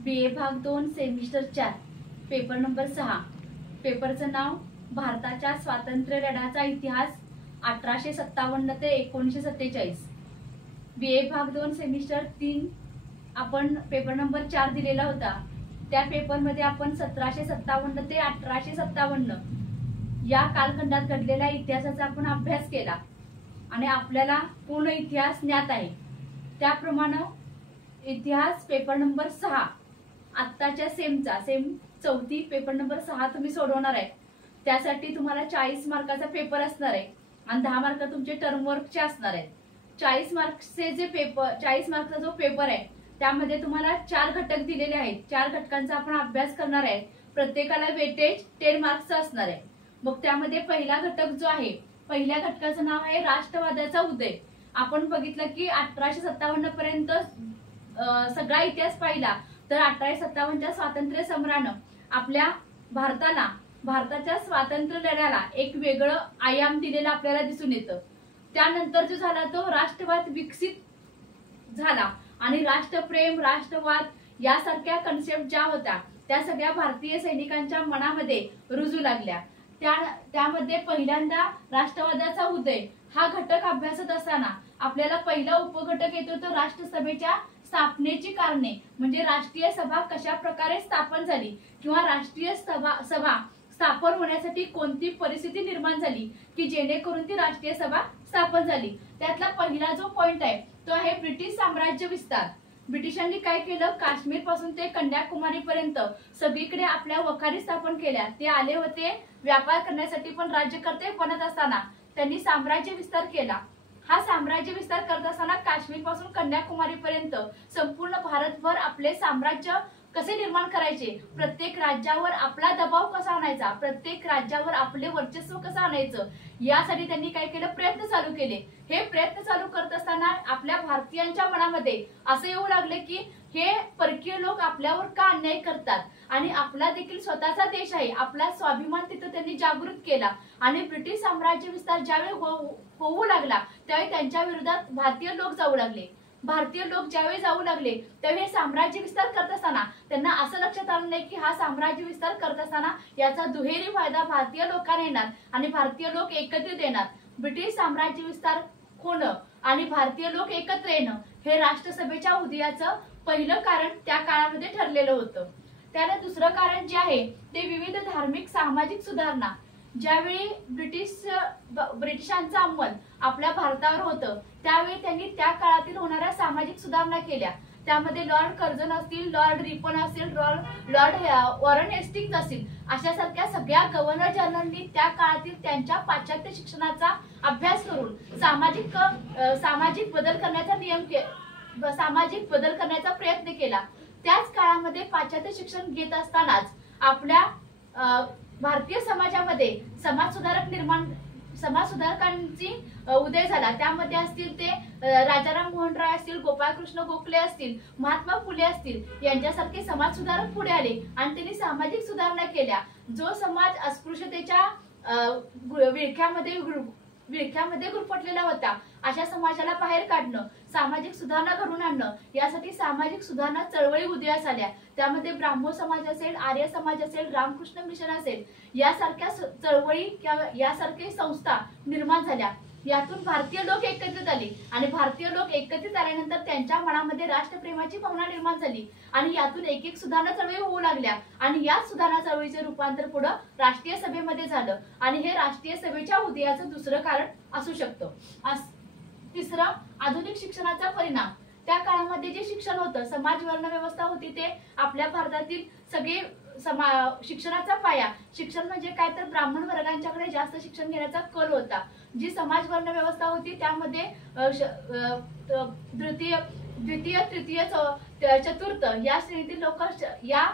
BA भाग 2 semester 4 paper number 6 पेपरचं नाव भारताच्या स्वातंत्र्य लढ्याचा इतिहास 1857 ते 1947। BA भाग 2 सेमिस्टर 3 आपण पेपर नंबर 4 दिलेला होता। त्या पेपर मध्ये आपण 1757 ते 1857 या कालखंडात घडलेल्या इतिहासाचा आपण अभ्यास केला आणि आपल्याला पूर्ण इतिहास ज्ञात आहे। त्याप्रमाणे इतिहास पेपर नंबर 6 आत्ताच्या सेम चौथी पेपर नंबर 6 तुम्ही सोडवणार आहे। त्यासाठी तुम्हाला 40 मार्काचा पेपर असणार आहे आणि 10 मार्क तुमचे टर्म वर्कचे असणार आहेत। 40 मार्क्सचे जे पेपर 40 मार्कचा जो पेपर आहे त्यामध्ये तुम्हाला 4 घटक दिलेले आहेत। 4 घटकांचा आपण अभ्यास करणार आहे। प्रत्येकाला वेटेज 10 मार्क्सचा असणार आहे। मग त्यामध्ये पहिला घटक जो आहे, पहिल्या घटकाचं नाव आहे राष्ट्रवादाचा उदय। आपण बघितलं की 1857 पर्यंत सगळा इतिहास पाहिला तर 1857च्या स्वातंत्र्य सम्रानं आपल्या भारताच्या स्वातंत्र्य लढ्याला एक वेगळं आयाम दिलेला आपल्याला दिसून येतं। त्यानंतर जो झाला तो राष्ट्रवाद विकसित झाला आणि राष्ट्रप्रेम, राष्ट्रवाद यासारख्या कन्सेप्ट ज्या होत्या त्या सगळ्या भारतीय सैनिकांच्या मनामध्ये रुजू लागल्या। त्यामध्ये पहिल्यांदा राष्ट्रवादाचा उदय हा घटक अभ्यासत असताना आपल्याला पहिला उपघटक येतो तो राष्ट्रसभेच्या स्थापनेची कारणे, म्हणजे राष्ट्रीय सभा कशा प्रकारे स्थापन झाली किंवा राष्ट्रीय सभा स्थापन होण्यासाठी कोणती परिस्थिती निर्माण झाली की जेणेकरून ती राष्ट्रीय सभा स्थापन झाली। त्यातला पहिला जो पॉइंट आहे तो आहे ब्रिटिश साम्राज्य विस्तार। ब्रिटिशांनी काय केलं, काश्मीर पासून ते कन्याकुमारी पर्यंत सगळीकडे आपल्या वखारी स्थापन केल्या। ते आले होते व्यापार करण्यासाठी, पण राज्यकर्ते बनत असताना त्यांनी साम्राज्य विस्तार केला। हा साम्राज्य विस्तार करत असताना काश्मीर पासून कन्याकुमारी पर्यंत संपूर्ण भारतभर आपले साम्राज्य कसे निर्माण करायचे, प्रत्येक राज्यावर आपला दबाव कसा आणायचा, प्रत्येक राज्यावर आपले वर्चस्व कसं आणायचं, यासाठी त्यांनी काय केलं, प्रयत्न चालू केले। हे प्रयत्न चालू करत असताना आपल्या भारतीयांच्या मनामध्ये असं येऊ लागले की हे परकीय लोक आपल्यावर का अन्याय करतात आणि आपला देखील स्वतःचा देश आहे, आपला स्वाभिमान तिथं त्यांनी जागृत केला। आणि ब्रिटिश साम्राज्य विस्तार ज्यावेळी होऊ लागला त्यावेळी त्यांच्या विरोधात भारतीय लोक जाऊ लागले। भारतीय लोक ज्यावेळी जाऊ लागले त्यावेळी साम्राज्य विस्तार करत असताना त्यांना असं लक्षात आलं नाही की हा साम्राज्य विस्तार करत असताना याचा दुहेरी फायदा भारतीय लोकांना येणार आणि भारतीय लोक एकत्रित येणार। ब्रिटिश साम्राज्य विस्तार होणं आणि भारतीय लोक एकत्र येणं हे राष्ट्रसभेच्या उदयाचं पहिलं कारण त्या काळामध्ये ठरलेलं होतं। त्याला दुसरं कारण जे आहे ते विविध धार्मिक सामाजिक सुधारणा। ज्यावेळी ब्रिटिशांचा अंमल आपल्या भारतावर होतं त्यावेळी त्यांनी त्या काळातील होणाऱ्या सामाजिक सुधारणा केल्या। त्यामध्ये लॉर्ड कर्झन असतील, लॉर्ड रिपन असतील, लॉर्ड वॉरन हेस्टिंग्ज असतील, अशा सारख्या सगळ्या गव्हर्नर जनरलनी त्या काळातील त्यांच्या पाश्चात्य शिक्षणाचा अभ्यास करून सामाजिक बदल करण्याचा प्रयत्न केला। त्याच काळामध्ये पाश्चात्य शिक्षण घेत असतानाच आपल्या भारतीय समाजामध्ये समाजसुधारकांची उदय झाला। त्यामध्ये असतील ते राजाराम मोहन राय असतील, गोपाळकृष्ण गोखले असतील, महात्मा फुले असतील, यांच्यासारखे समाजसुधारक पुढे आले आणि त्यांनी सामाजिक सुधारणा केल्या। जो समाज अस्पृश्यतेच्या विळख्यामध्ये गुरफटलेला होता अशा समाजाला बाहेर काढणं, सामाजिक सुधारणा घडवून आणणं, यासाठी सामाजिक सुधारणा चळवळी उदयास आल्या। त्यामध्ये ब्राह्मो समाज असेल, आर्य समाज असेल, रामकृष्ण मिशन असेल, यासारख्या चळवळी यासारख्या संस्था निर्माण झाल्या। यातून भारतीय लोक एकत्रित आले आणि भारतीय लोक एकत्रित आल्यानंतर त्यांच्या मनामध्ये राष्ट्रप्रेमाची भावना निर्माण झाली आणि यातून एक एक सुधारणा चळवळी होऊ लागल्या आणि या सुधारणा चळवळीचे रूपांतर पुढे राष्ट्रीय सभेमध्ये झालं आणि हे राष्ट्रीय सभेच्या उदयाचं दुसरं कारण असू शकतं। तिसरं, आधुनिक शिक्षणाचा परिणाम। त्या काळामध्ये जे शिक्षण होतं, समाज वर्ण व्यवस्था होती, ते आपल्या भारतातील सगळे शिक्षणाचा पाया, शिक्षण म्हणजे काय तर ब्राह्मण वर्गांच्याकडे जास्त शिक्षण घेण्याचा कल होता। जी समाज वर्ण व्यवस्था होती त्यामध्ये द्वितीय, तृतीय, चतुर्थ या श्रेणीतील लोक, या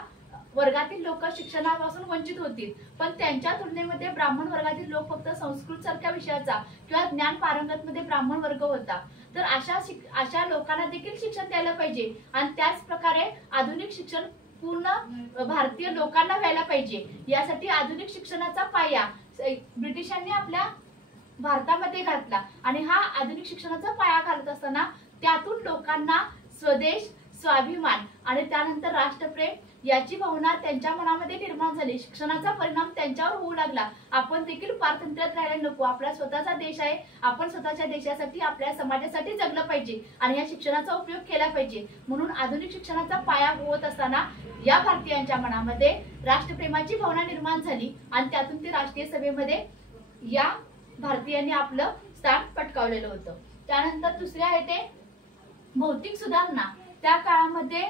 वर्गातील लोक शिक्षणापासून वंचित होतील, पण त्यांच्या तुलनेमध्ये ब्राह्मण वर्गातील लोक फक्त संस्कृत सारख्या विषयाचा किंवा ज्ञान पारंगत मध्ये ब्राह्मण वर्ग होता। तर अशा लोकांना देखील शिक्षण द्यायला पाहिजे आणि त्याच प्रकारे आधुनिक शिक्षण पूर्ण भारतीय लोकांना व्हायला पाहिजे। यासाठी आधुनिक शिक्षणाचा पाया ब्रिटिशांनी आपल्या भारतामध्ये घातला आणि हा आधुनिक शिक्षणाचा पाया घालत असताना त्यातून लोकांना स्वदेश, स्वाभिमान आणि त्यानंतर राष्ट्रप्रेम याची भावना त्यांच्या मनामध्ये निर्माण झाली। शिक्षणाचा परिणाम त्यांच्यावर होऊ लागला। आपण देखील पारतंत्र्यात राहायला नको, आपला स्वतःचा देश आहे, आपण स्वतःच्या देशासाठी आपल्या समाजासाठी जगलं पाहिजे आणि या शिक्षणाचा उपयोग केला पाहिजे। म्हणून आधुनिक शिक्षणाचा पाया होत असताना या भारतीयांच्या मनामध्ये राष्ट्रप्रेमाची भावना निर्माण झाली आणि त्यातून ते राष्ट्रीय सभेमध्ये या भारतीयांनी आपलं स्थान पटकावलेलं होतं। त्यानंतर दुसरे आहे ते भौतिक सुधारणा। त्या काळामध्ये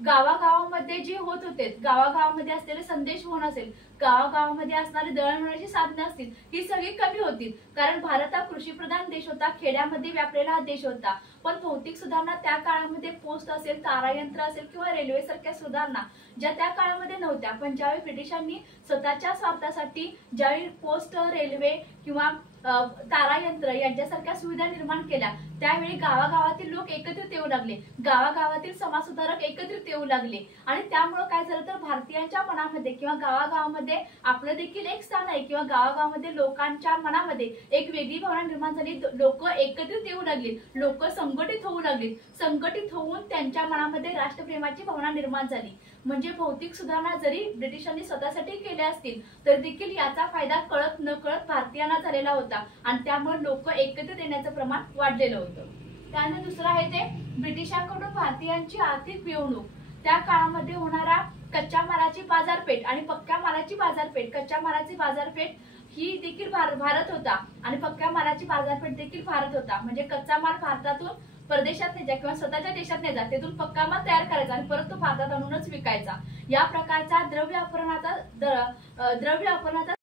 गावागावामध्ये जे होत होते, गावागावामध्ये असलेले संदेश होऊन असेल, गावागावामध्ये असणारी दळणवळणाची साधनं असतील, ही सगळी कमी होती। कारण भारत हा कृषीप्रधान देश होता, खेड्यामध्ये व्यापलेला हा देश होता। पण भौतिक सुधारणा त्या काळामध्ये पोस्ट असेल, तारायंत्र असेल किंवा रेल्वे सारख्या सुधारणा ज्या त्या काळामध्ये नव्हत्या, पण ज्यावेळी ब्रिटिशांनी स्वतःच्या स्वार्थासाठी ज्यावेळी पोस्ट, रेल्वे किंवा तारायंत्र यांच्यासारख्या सुविधा निर्माण केल्या, त्यावेळी गावागावातील लोक एकत्रित येऊ लागले, गावागावातील समाजसुधारक एकत्रित येऊ लागले आणि त्यामुळे काय झालं तर भारतीयांच्या मनामध्ये किंवा गावागावामध्ये आपलं देखील एक स्थान आहे किंवा गावागावामध्ये लोकांच्या मनामध्ये एक वेगळी भावना निर्माण झाली। लोक एकत्रित येऊ लागली, लोक संघटित होऊ लागली, संघटित होऊन त्यांच्या मनामध्ये राष्ट्रप्रेमाची भावना निर्माण झाली। म्हणजे भौतिक सुधारणा जरी ब्रिटिशांनी स्वतःसाठी केल्या असतील तर देखील याचा फायदा कळत न कळत भारतीयांना झालेला होता आणि त्यामुळे लोक एकत्रित येण्याचं प्रमाण वाढलेलं होतं। त्यानंतर दुसरं आहे ते ब्रिटिशांकडून भारतीयांची आर्थिक पिळवणूक। त्या काळामध्ये होणारा कच्च्या मालाची बाजारपेठ आणि पक्क्या मालाची बाजारपेठ, कच्च्या मालाची बाजारपेठ ही देखील भारत होता आणि पक्क्या मालाची बाजारपेठ देखील भारत होता। म्हणजे कच्चा माल भारतातून परदेशात न्यायचा किंवा स्वतःच्या देशात न्यायचा, तिथून पक्का माल तयार करायचा आणि परत तो भारतात आणूनच विकायचा। या प्रकारचा द्रव्य अपहरणाचा